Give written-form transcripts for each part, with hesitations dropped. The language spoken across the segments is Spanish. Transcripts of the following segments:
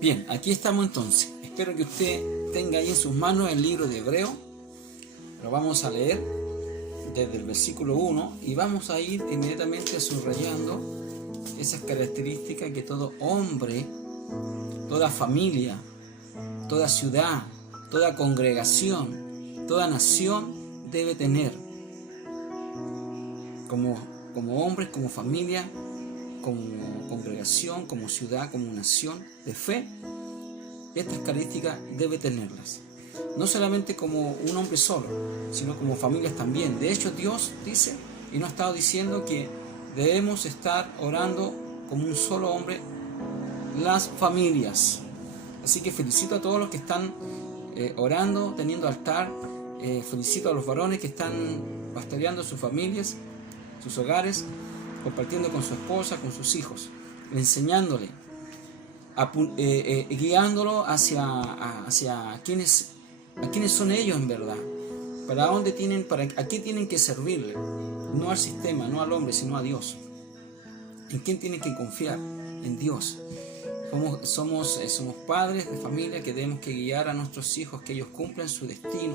Bien, aquí estamos entonces. Espero que usted tenga ahí en sus manos el libro de Hebreo. Lo vamos a leer desde el versículo 1 y vamos a ir inmediatamente subrayando esas características que todo hombre, toda familia, toda ciudad, toda congregación, toda nación debe tener como hombres, como familia, como congregación, como ciudad, como nación de fe. Estas características debe tenerlas, no solamente como un hombre solo, sino como familias también. De hecho, Dios dice, y nos ha estado diciendo, que debemos estar orando como un solo hombre las familias. Así que felicito a todos los que están orando, teniendo altar. Felicito a los varones que están pastoreando sus familias, sus hogares, compartiendo con su esposa, con sus hijos, enseñándole, guiándolo hacia quiénes son ellos en verdad, a qué tienen que servirle, no al sistema, no al hombre, sino a Dios. ¿En quién tienen que confiar? En Dios. Somos padres de familia que debemos que guiar a nuestros hijos, que ellos cumplan su destino,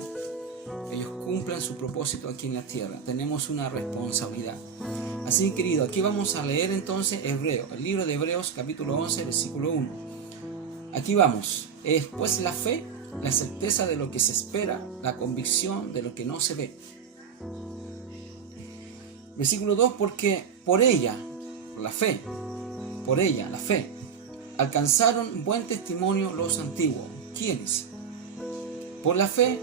que ellos cumplan su propósito aquí en la tierra. Tenemos una responsabilidad. Así, querido, aquí vamos a leer entonces Hebreo, el libro de Hebreos, capítulo 11, versículo 1. Aquí vamos. Es pues la fe, la certeza de lo que se espera, la convicción de lo que no se ve. Versículo 2, porque por ella, la fe, alcanzaron buen testimonio los antiguos. ¿Quiénes? Por la fe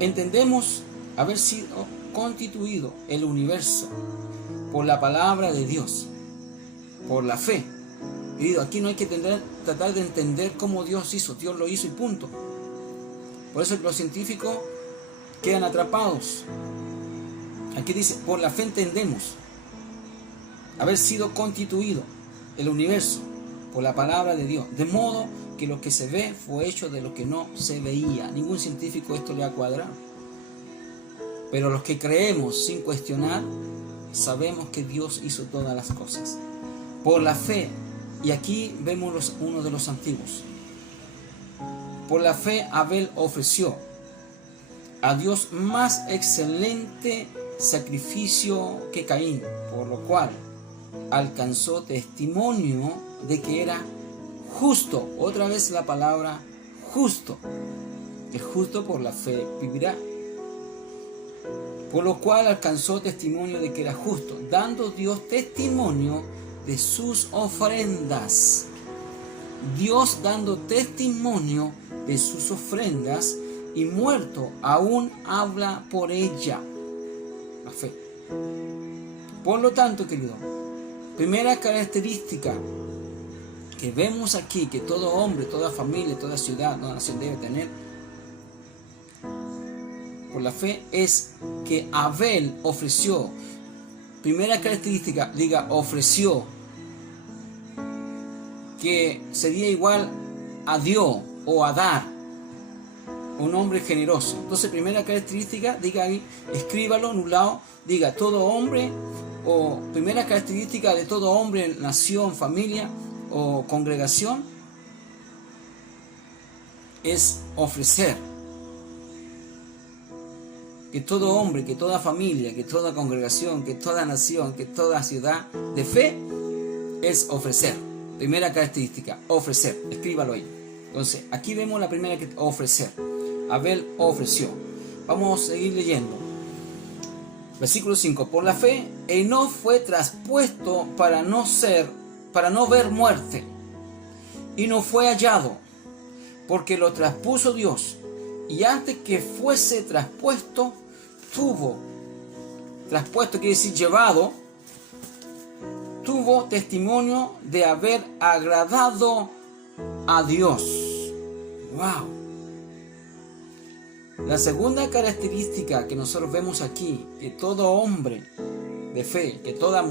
entendemos haber sido constituido el universo por la palabra de Dios, por la fe. Querido, aquí no hay que tratar de entender cómo Dios hizo. Dios lo hizo y punto. Por eso los científicos quedan atrapados. Aquí dice, por la fe entendemos haber sido constituido el universo por la palabra de Dios, de modo que lo que se ve fue hecho de lo que no se veía. Ningún científico esto le ha cuadrado. Pero los que creemos sin cuestionar, sabemos que Dios hizo todas las cosas. Por la fe, y aquí vemos uno de los antiguos. Por la fe Abel ofreció a Dios más excelente sacrificio que Caín, por lo cual alcanzó testimonio de que era justo. Otra vez la palabra justo. El justo por la fe vivirá. Por lo cual alcanzó testimonio de que era justo, dando Dios testimonio de sus ofrendas. Dios dando testimonio de sus ofrendas, y muerto aún habla por ella. La fe. Por lo tanto, querido, primera característica que vemos aquí, que todo hombre, toda familia, toda ciudad, toda nación debe tener por la fe, es que Abel ofreció. Primera característica, diga ofreció, que sería igual a dio o a dar, un hombre generoso. Entonces, primera característica, diga ahí, escríbalo en un lado, diga todo hombre, o primera característica de todo hombre, nación, familia o congregación, es ofrecer. Que todo hombre, que toda familia, que toda congregación, que toda nación, que toda ciudad de fe es ofrecer. Primera característica, ofrecer. Escríbalo ahí. Entonces, aquí vemos la primera que ofrecer. Abel ofreció. Vamos a seguir leyendo. Versículo 5. Por la fe, Enoc fue traspuesto para no ver muerte, y no fue hallado, porque lo traspuso Dios. Y antes que fuese traspuesto quiere decir llevado, tuvo testimonio de haber agradado a Dios. ¡Wow! La segunda característica que nosotros vemos aquí, que todo hombre de fe, que toda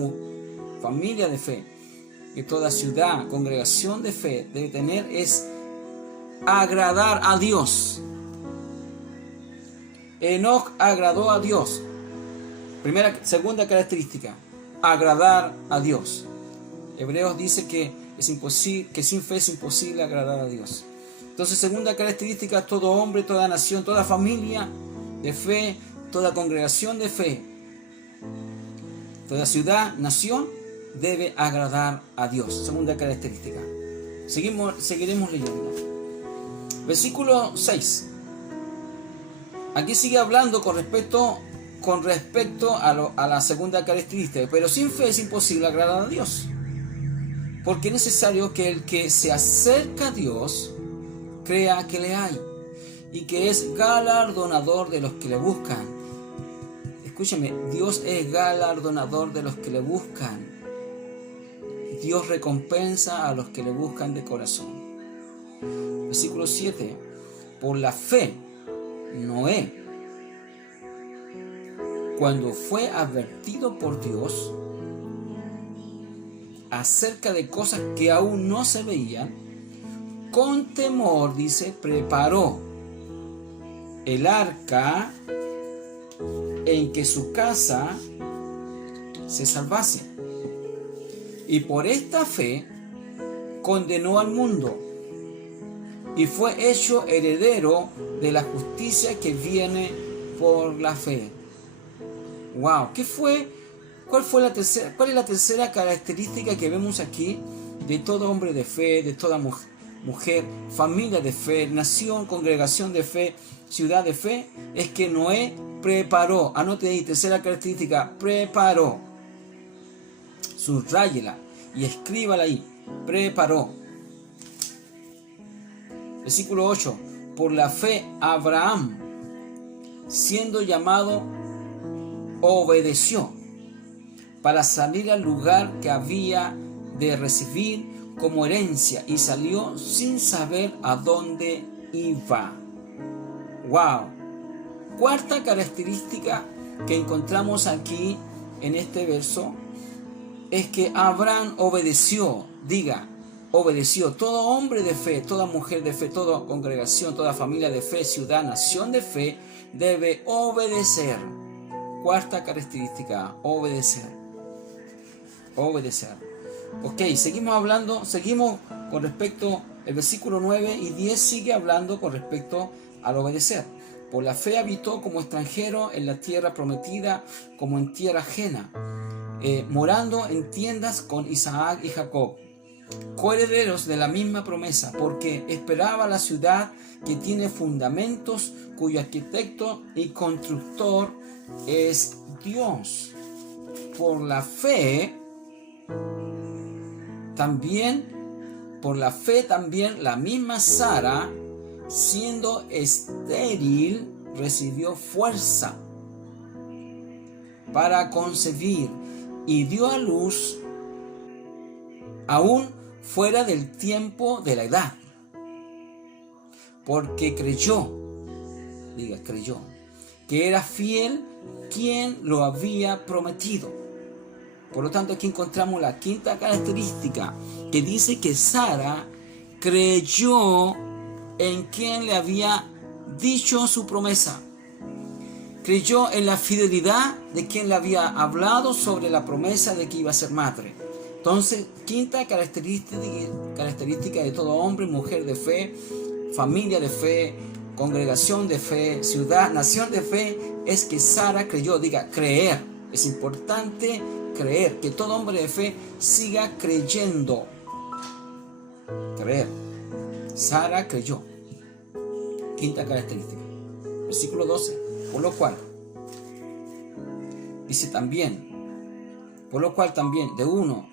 familia de fe, que toda ciudad, congregación de fe debe tener, es agradar a Dios. Enoc agradó a Dios. Segunda característica, agradar a Dios. Hebreos dice que es imposible, que sin fe es imposible agradar a Dios. Entonces, segunda característica, todo hombre, toda nación, toda familia de fe, toda congregación de fe, toda ciudad, nación, debe agradar a Dios. Segunda característica. Seguiremos leyendo. Versículo 6. Aquí sigue hablando con respecto a la segunda característica. Pero sin fe es imposible agradar a Dios. Porque es necesario que el que se acerca a Dios crea que le hay y que es galardonador de los que le buscan. Escúchame, Dios es galardonador de los que le buscan. Dios recompensa a los que le buscan de corazón. Versículo 7. Por la fe, Noé, cuando fue advertido por Dios acerca de cosas que aún no se veían, con temor, dice, preparó el arca en que su casa se salvase. Y por esta fe condenó al mundo y fue hecho heredero de la justicia que viene por la fe. Wow, ¿cuál es la tercera característica que vemos aquí de todo hombre de fe, de toda mujer, familia de fe, nación, congregación de fe, ciudad de fe? Es que Noé preparó. Anote ahí, tercera característica, preparó. Subráyela y escríbala ahí. Preparó. Versículo 8. Por la fe Abraham, siendo llamado, obedeció para salir al lugar que había de recibir como herencia y salió sin saber a dónde iba. Wow. Cuarta característica que encontramos aquí en este verso es que Abraham obedeció. Diga, obedeció. Todo hombre de fe, toda mujer de fe, toda congregación, toda familia de fe, ciudad, nación de fe, debe obedecer. Cuarta característica, obedecer. Obedecer. Ok, seguimos con respecto, el versículo 9 y 10 sigue hablando con respecto al obedecer. Por la fe habitó como extranjero en la tierra prometida, como en tierra ajena, morando en tiendas con Isaac y Jacob, coherederos de la misma promesa, porque esperaba la ciudad que tiene fundamentos, cuyo arquitecto y constructor es Dios. Por la fe también la misma Sara, siendo estéril, recibió fuerza para concebir y dio a luz aún fuera del tiempo de la edad, porque creyó que era fiel quien lo había prometido. Por lo tanto, aquí encontramos la quinta característica, que dice que Sara creyó en quien le había dicho su promesa. Creyó en la fidelidad de quien le había hablado sobre la promesa de que iba a ser madre. Entonces, quinta característica de todo hombre, mujer de fe, familia de fe, congregación de fe, ciudad, nación de fe, es que Sara creyó. Diga, creer. Es importante creer, que todo hombre de fe siga creyendo. Creer. Sara creyó. Quinta característica. Versículo 12. Por lo cual, dice también, por lo cual también de uno,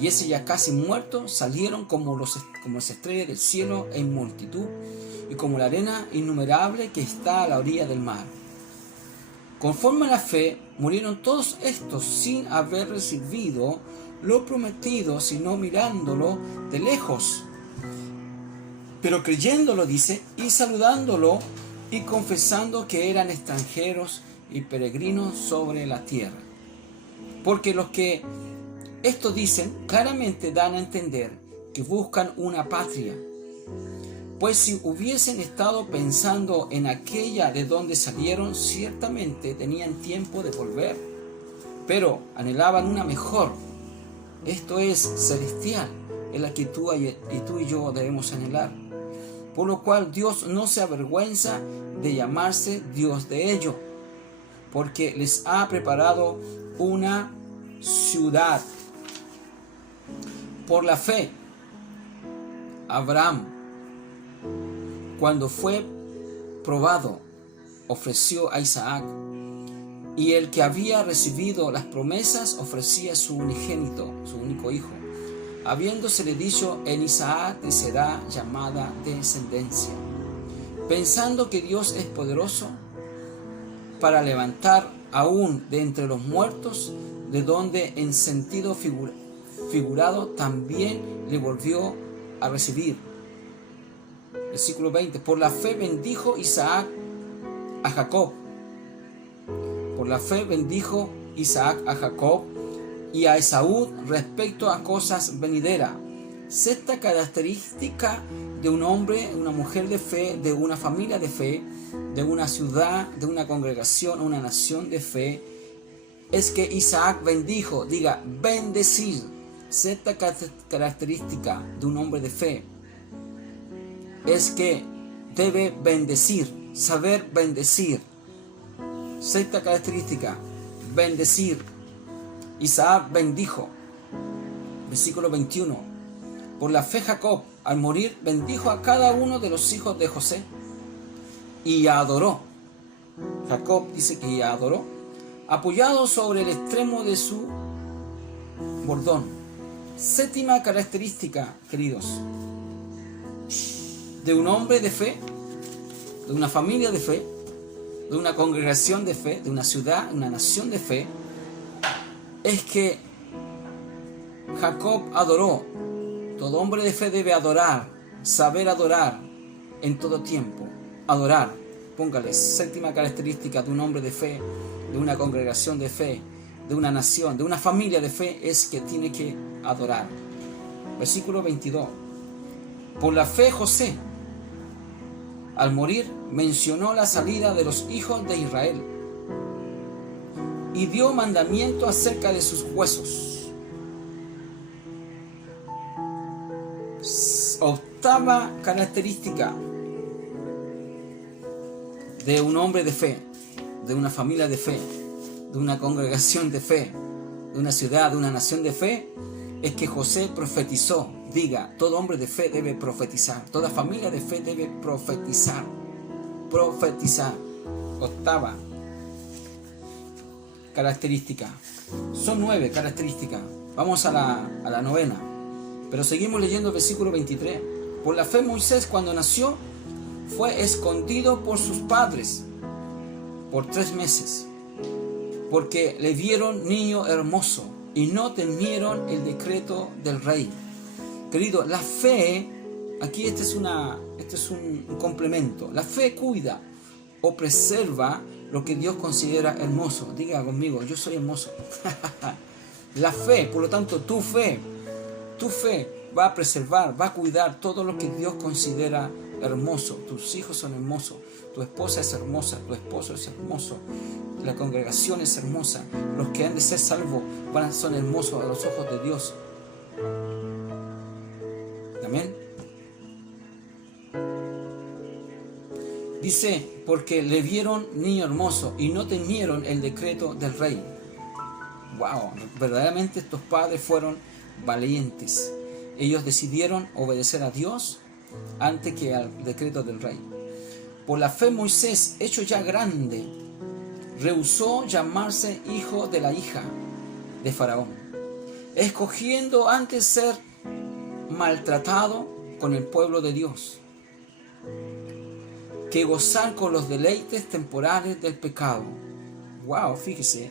y ese ya casi muerto, salieron como las estrellas del cielo en multitud, y como la arena innumerable que está a la orilla del mar. Conforme a la fe, murieron todos estos sin haber recibido lo prometido, sino mirándolo de lejos. Pero creyéndolo, dice, y saludándolo, y confesando que eran extranjeros y peregrinos sobre la tierra. Porque los que esto dicen claramente dan a entender que buscan una patria. Pues si hubiesen estado pensando en aquella de donde salieron, ciertamente tenían tiempo de volver, pero anhelaban una mejor, esto es celestial, es la que tú y yo debemos anhelar. Por lo cual Dios no se avergüenza de llamarse Dios de ellos, porque les ha preparado una ciudad. Por la fe, Abraham, cuando fue probado, ofreció a Isaac, y el que había recibido las promesas ofrecía su unigénito, su único hijo, habiéndosele dicho: en Isaac te será llamada descendencia, pensando que Dios es poderoso para levantar aún de entre los muertos, de donde en sentido figurado también le volvió a recibir. Versículo 20. Por la fe bendijo Isaac a Jacob. Por la fe bendijo Isaac a Jacob y a Esaú respecto a cosas venideras. Sexta característica de un hombre, una mujer de fe, de una familia de fe, de una ciudad, de una congregación, una nación de fe, es que Isaac bendijo. Diga, bendecir. Sexta característica de un hombre de fe es que debe bendecir, saber bendecir. Sexta característica, bendecir. Isaac bendijo. Versículo 21. Por la fe Jacob, al morir, bendijo a cada uno de los hijos de José y adoró. Jacob dice que adoró, apoyado sobre el extremo de su bordón. Séptima característica, queridos, de un hombre de fe, de una familia de fe, de una congregación de fe, de una ciudad, una nación de fe, es que Jacob adoró. Todo hombre de fe debe adorar, saber adorar en todo tiempo. Adorar, póngale, séptima característica de un hombre de fe, de una congregación de fe, de una nación, de una familia de fe, es que tiene que adorar. Versículo 22. Por la fe José, al morir, mencionó la salida de los hijos de Israel y dio mandamiento acerca de sus huesos. Octava característica de un hombre de fe, de una familia de fe, de una congregación de fe, de una ciudad, de una nación de fe, es que José profetizó. Diga, todo hombre de fe debe profetizar, toda familia de fe debe profetizar. Profetizar. Octava característica. Son 9 características. Vamos a la novena. Pero seguimos leyendo el versículo 23. Por la fe Moisés, cuando nació, fue escondido por sus padres por 3 meses, porque le vieron niño hermoso y no temieron el decreto del rey. Querido, la fe, aquí este es un complemento. La fe cuida o preserva lo que Dios considera hermoso. Diga conmigo, yo soy hermoso. La fe, por lo tanto, tu fe va a preservar, va a cuidar todo lo que Dios considera hermoso. Tus hijos son hermosos, tu esposa es hermosa, tu esposo es hermoso, la congregación es hermosa, los que han de ser salvos son hermosos a los ojos de Dios. Amén. Dice, porque le vieron niño hermoso y no temieron el decreto del rey. Wow, verdaderamente estos padres fueron valientes. Ellos decidieron obedecer a Dios antes que al decreto del rey. Por la fe Moisés, hecho ya grande, rehusó llamarse hijo de la hija de Faraón, escogiendo antes ser maltratado con el pueblo de Dios que gozar con los deleites temporales del pecado. Wow, fíjese,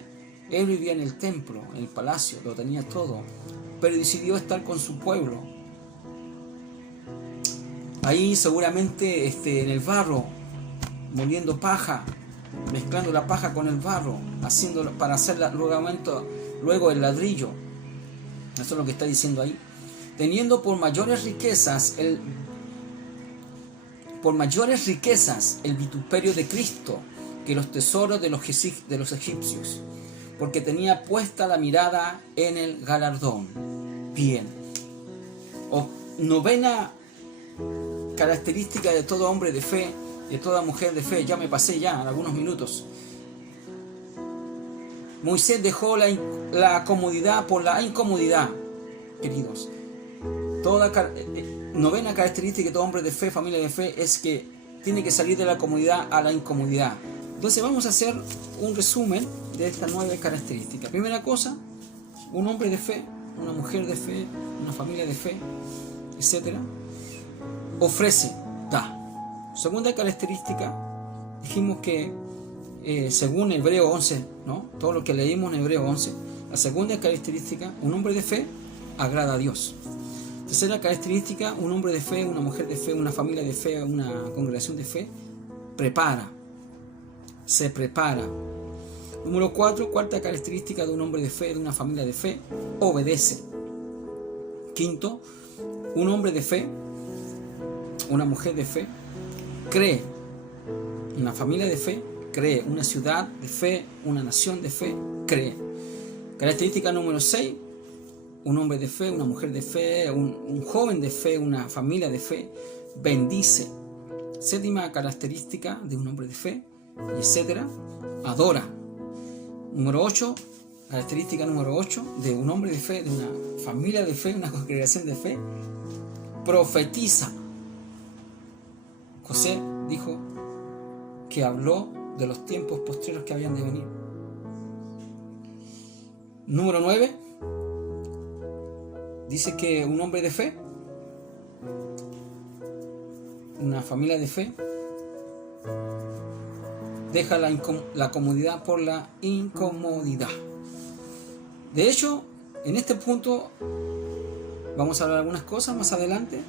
él vivía en el templo, en el palacio, lo tenía todo, pero decidió estar con su pueblo. Ahí seguramente en el barro, moliendo paja, mezclando la paja con el barro, haciéndolo para hacer luego el ladrillo. Eso es lo que está diciendo ahí. Teniendo por mayores riquezas el vituperio de Cristo que los tesoros de los egipcios, porque tenía puesta la mirada en el galardón. Bien. o novena característica de todo hombre de fe, de toda mujer de fe. Ya me pasé ya en algunos minutos. Moisés dejó la comodidad por la incomodidad, queridos. Novena característica de todo hombre de fe, familia de fe, es que tiene que salir de la comodidad a la incomodidad. Entonces vamos a hacer un resumen de estas 9 características. Primera cosa, un hombre de fe, una mujer de fe, una familia de fe, etc. Ofrece, da. Segunda característica, dijimos que según Hebreo 11, ¿no? Todo lo que leímos en Hebreo 11, la segunda característica, un hombre de fe agrada a Dios. Tercera característica, un hombre de fe, una mujer de fe, una familia de fe, una congregación de fe, se prepara. Número 4, cuarta característica de un hombre de fe, de una familia de fe, obedece. Quinto, un hombre de fe, una mujer de fe, cree. Una familia de fe, cree. Una ciudad de fe, una nación de fe, cree. Característica número 6, un hombre de fe, una mujer de fe, un joven de fe, una familia de fe, bendice. Séptima característica de un hombre de fe, etc. Adora. Número 8, característica número 8 de un hombre de fe, de una familia de fe, una congregación de fe, profetiza. José dijo que habló de los tiempos postreros que habían de venir. Número 9, dice que un hombre de fe, una familia de fe, deja la comodidad por la incomodidad. De hecho, en este punto vamos a hablar algunas cosas más adelante,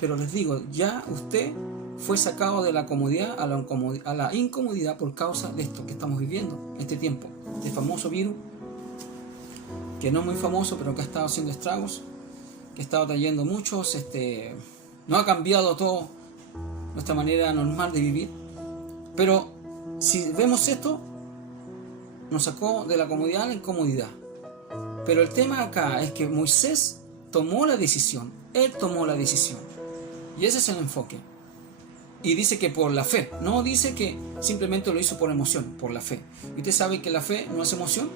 pero les digo, ya usted fue sacado de la comodidad a la incomodidad por causa de esto que estamos viviendo, este tiempo, este famoso virus, que no es muy famoso, pero que ha estado haciendo estragos, que ha estado trayendo muchos, no ha cambiado todo nuestra manera normal de vivir, pero si vemos esto, nos sacó de la comodidad a la incomodidad. Pero el tema acá es que Moisés tomó la decisión, él tomó la decisión, y ese es el enfoque. Y dice que por la fe, no dice que simplemente lo hizo por emoción, por la fe. ¿Y usted sabe que la fe no es emoción?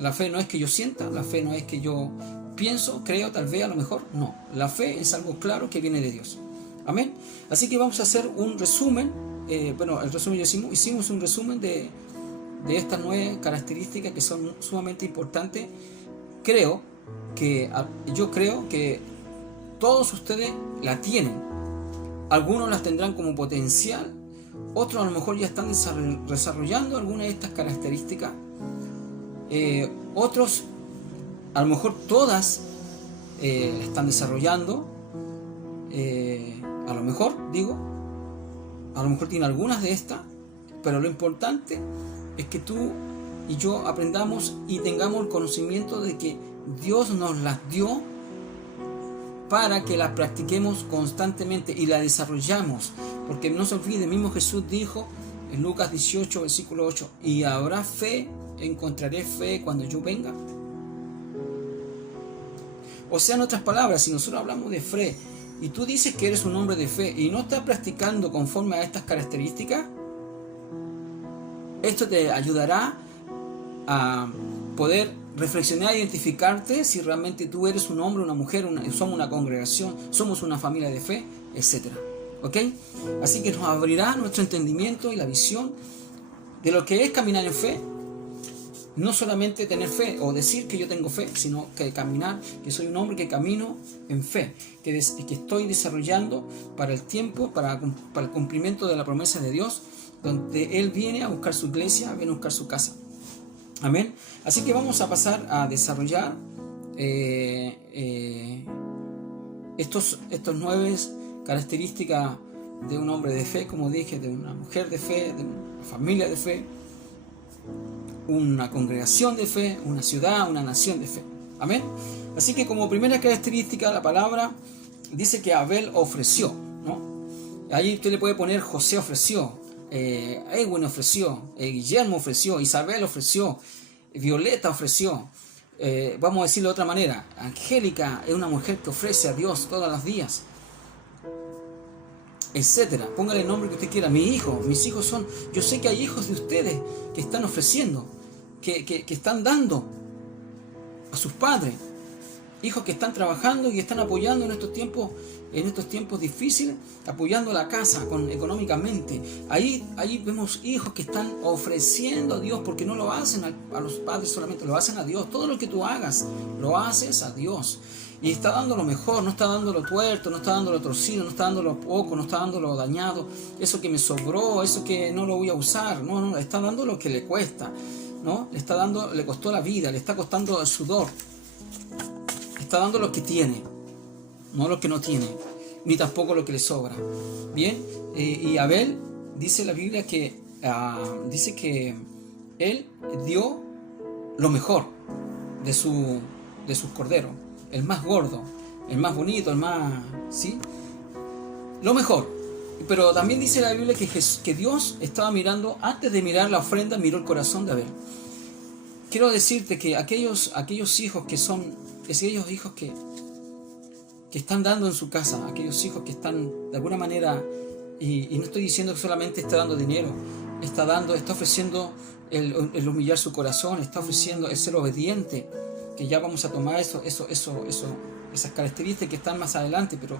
La fe no es que yo sienta, la fe no es que yo pienso, creo, tal vez, a lo mejor. No, la fe es algo claro que viene de Dios. Amén. Así que vamos a hacer un resumen. El resumen hicimos un resumen de estas 9 características que son sumamente importantes. Yo creo que todos ustedes la tienen. Algunos las tendrán como potencial, otros a lo mejor ya están desarrollando alguna de estas características. Otros a lo mejor todas la están desarrollando. A lo mejor tiene algunas de estas, pero lo importante es que tú y yo aprendamos y tengamos el conocimiento de que Dios nos las dio para que las practiquemos constantemente y las desarrollamos, porque no se olvide, mismo Jesús dijo en Lucas 18, versículo 8, y habrá fe, encontraré fe cuando yo venga. O sea, en otras palabras, si nosotros hablamos de fe y tú dices que eres un hombre de fe y no estás practicando conforme a estas características, esto te ayudará a poder reflexionar e identificarte si realmente tú eres un hombre, una mujer, somos una congregación, somos una familia de fe, etc. ¿Ok? Así que nos abrirá nuestro entendimiento y la visión de lo que es caminar en fe. No solamente tener fe o decir que yo tengo fe, sino que caminar, que soy un hombre que camino en fe, que estoy desarrollando para el tiempo, para el cumplimiento de la promesa de Dios, donde Él viene a buscar su iglesia, viene a buscar su casa. Amén. Así que vamos a pasar a desarrollar estos 9 características de un hombre de fe, como dije, de una mujer de fe, de una familia de fe, una congregación de fe, una ciudad, una nación de fe. Amén. Así que como primera característica, la palabra dice que Abel ofreció, ¿no? Ahí usted le puede poner José ofreció, Edwin ofreció, Guillermo ofreció, Isabel ofreció, Violeta ofreció, vamos a decirlo de otra manera, Angélica es una mujer que ofrece a Dios todos los días, etcétera. Póngale el nombre que usted quiera. Mis hijos son, yo sé que hay hijos de ustedes que están ofreciendo, que están dando a sus padres, hijos que están trabajando y están apoyando en estos tiempos difíciles, apoyando la casa económicamente. Ahí vemos hijos que están ofreciendo a Dios, porque no lo hacen a los padres solamente, lo hacen a Dios. Todo lo que tú hagas, lo haces a Dios. Y está dando lo mejor, no está dando lo tuerto, no está dando lo torcido, no está dando lo poco, no está dando lo dañado, eso que me sobró, eso que no lo voy a usar. No, está dando lo que le cuesta, ¿no? Le costó la vida, le está costando el sudor. Está dando lo que tiene, no lo que no tiene, ni tampoco lo que le sobra. Bien, y Abel, dice la Biblia que dice que él dio lo mejor de sus corderos, el más gordo, el más bonito, el más, ¿sí? Lo mejor. Pero también dice la Biblia que Dios estaba mirando, antes de mirar la ofrenda, miró el corazón de Abel. Quiero decirte que aquellos hijos que son, aquellos hijos que están dando en su casa, aquellos hijos que están de alguna manera, y no estoy diciendo que solamente está dando dinero, está ofreciendo el humillar su corazón, está ofreciendo el ser obediente, que ya vamos a tomar esas características que están más adelante, pero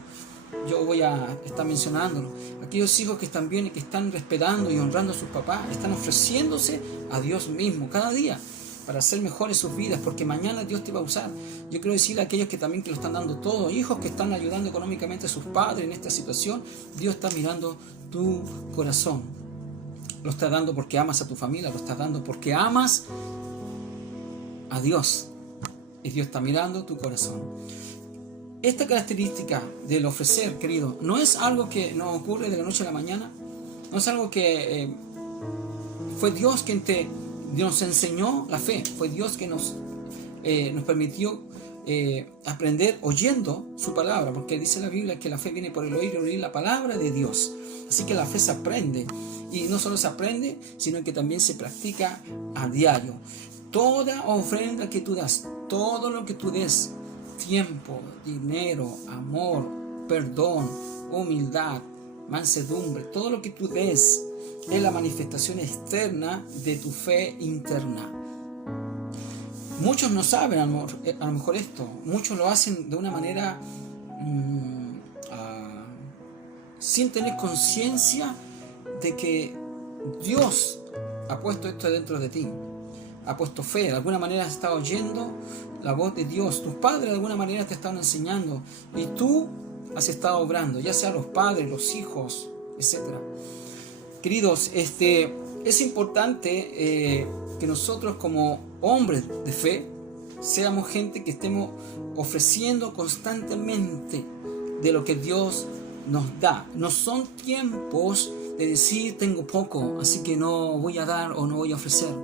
yo voy a estar mencionándolo. Aquellos hijos que están bien y que están respetando y honrando a sus papás, están ofreciéndose a Dios mismo cada día para hacer mejores sus vidas, porque mañana Dios te va a usar. Yo quiero decirle a aquellos que también que lo están dando todo, hijos que están ayudando económicamente a sus padres en esta situación, Dios está mirando tu corazón. Lo estás dando porque amas a tu familia, lo estás dando porque amas a Dios. Y Dios está mirando tu corazón. Esta característica del ofrecer, querido, no es algo que nos ocurre de la noche a la mañana, no es algo que fue Dios quien nos enseñó la fe, fue Dios que nos permitió aprender oyendo su palabra, porque dice la Biblia que la fe viene por el oír y oír la palabra de Dios. Así que la fe se aprende, y no solo se aprende, sino que también se practica a diario. Toda ofrenda que tú das, todo lo que tú des, tiempo, dinero, amor, perdón, humildad, mansedumbre, todo lo que tú des es la manifestación externa de tu fe interna. Muchos no saben a lo mejor esto, muchos lo hacen de una manera sin tener conciencia de que Dios ha puesto esto dentro de ti, ha puesto fe, de alguna manera has estado oyendo la voz de Dios, tus padres de alguna manera te están enseñando y tú has estado obrando, ya sea los padres, los hijos, etc. Queridos, es importante que nosotros como hombres de fe seamos gente que estemos ofreciendo constantemente de lo que Dios nos da. No son tiempos de decir tengo poco, así que no voy a dar o no voy a ofrecer.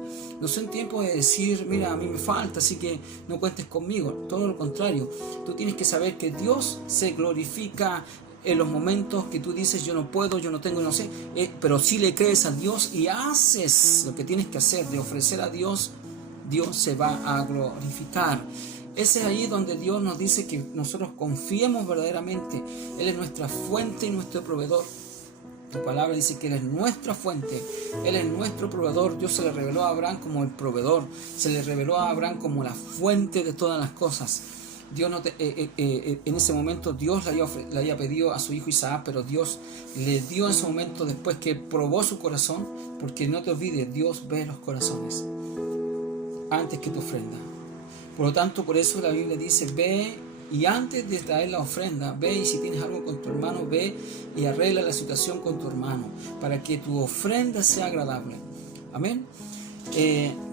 No son tiempos de decir mira, a mí me falta, así que no cuentes conmigo. Todo lo contrario, tú tienes que saber que Dios se glorifica en los momentos que tú dices yo no puedo, yo no tengo, no sé, pero si le crees a Dios y haces lo que tienes que hacer de ofrecer a Dios, Dios se va a glorificar. Ese es ahí donde Dios nos dice que nosotros confiemos verdaderamente. Él es nuestra fuente y nuestro proveedor. Tu palabra dice que Él es nuestra fuente, Él es nuestro proveedor. Dios se le reveló a Abraham como el proveedor, se le reveló a Abraham como la fuente de todas las cosas. Dios en ese momento Dios le había pedido a su hijo Isaac, pero Dios le dio en ese momento después que probó su corazón, porque no te olvides, Dios ve los corazones antes que tu ofrenda. Por lo tanto, por eso la Biblia dice, ve y antes de traer la ofrenda, ve y si tienes algo con tu hermano, ve y arregla la situación con tu hermano, para que tu ofrenda sea agradable. Amén.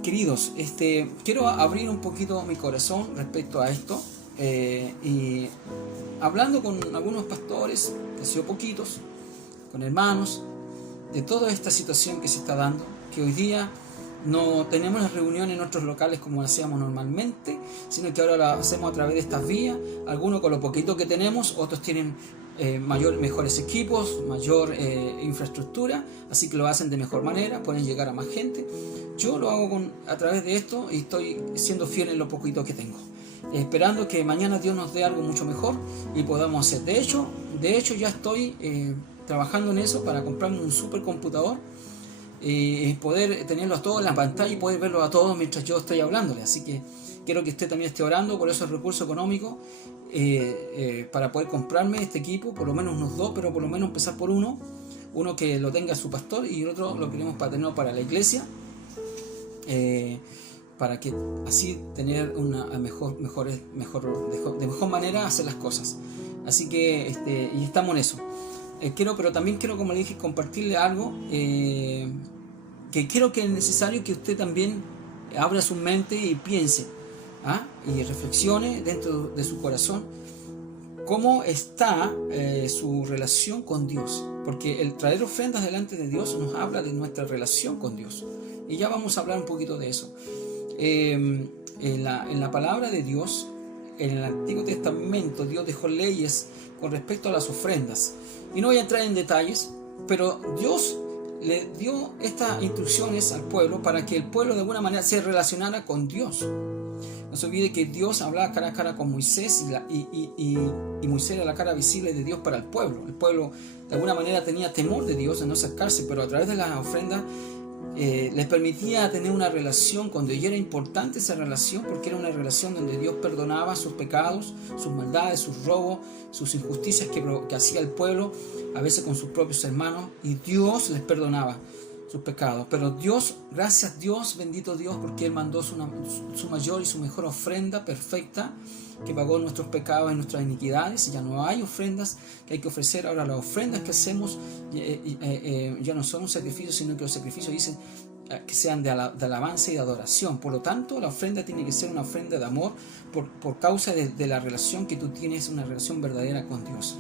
Queridos, quiero abrir un poquito mi corazón respecto a esto. Y hablando con algunos pastores, que han sido poquitos, con hermanos, de toda esta situación que se está dando, que hoy día No tenemos las reuniones en nuestros locales como hacíamos normalmente, sino que ahora lo hacemos a través de estas vías. Algunos con lo poquito que tenemos, otros tienen mejores equipos, mayor infraestructura, así que lo hacen de mejor manera, pueden llegar a más gente. Yo lo hago a través de esto y estoy siendo fiel en lo poquito que tengo, esperando que mañana Dios nos dé algo mucho mejor y podamos hacer. De hecho ya estoy trabajando en eso para comprarme un supercomputador y poder tenerlos todos en la pantalla y poder verlos a todos mientras yo estoy hablándole. Así que quiero que usted también esté orando por esos recursos económicos para poder comprarme este equipo, por lo menos unos 2, pero por lo menos empezar por uno que lo tenga su pastor y el otro lo queremos para tenerlo para la iglesia, para que así tener una de mejor manera hacer las cosas. Así que y estamos en eso. Pero también quiero, como le dije, compartirle algo que creo que es necesario que usted también abra su mente y piense y reflexione dentro de su corazón cómo está su relación con Dios, porque el traer ofrendas delante de Dios nos habla de nuestra relación con Dios, y ya vamos a hablar un poquito de eso. En la palabra de Dios, en el Antiguo Testamento, Dios dejó leyes con respecto a las ofrendas, y no voy a entrar en detalles, pero Dios le dio estas instrucciones al pueblo para que el pueblo de alguna manera se relacionara con Dios. No se olvide que Dios hablaba cara a cara con Moisés y Moisés era la cara visible de Dios para el pueblo. El pueblo de alguna manera tenía temor de Dios, de no acercarse, pero a través de las ofrendas les permitía tener una relación con Dios, y era importante esa relación porque era una relación donde Dios perdonaba sus pecados, sus maldades, sus robos, sus injusticias que hacía el pueblo, a veces con sus propios hermanos, y Dios les perdonaba sus pecados. Pero Dios, gracias Dios, bendito Dios, porque Él mandó su mayor y su mejor ofrenda perfecta, que pagó nuestros pecados y nuestras iniquidades. Ya no hay ofrendas que hay que ofrecer. Ahora las ofrendas que hacemos ya no son un sacrificio, sino que los sacrificios dicen que sean de alabanza y de adoración. Por lo tanto, la ofrenda tiene que ser una ofrenda de amor por causa de la relación que tú tienes, una relación verdadera con Dios.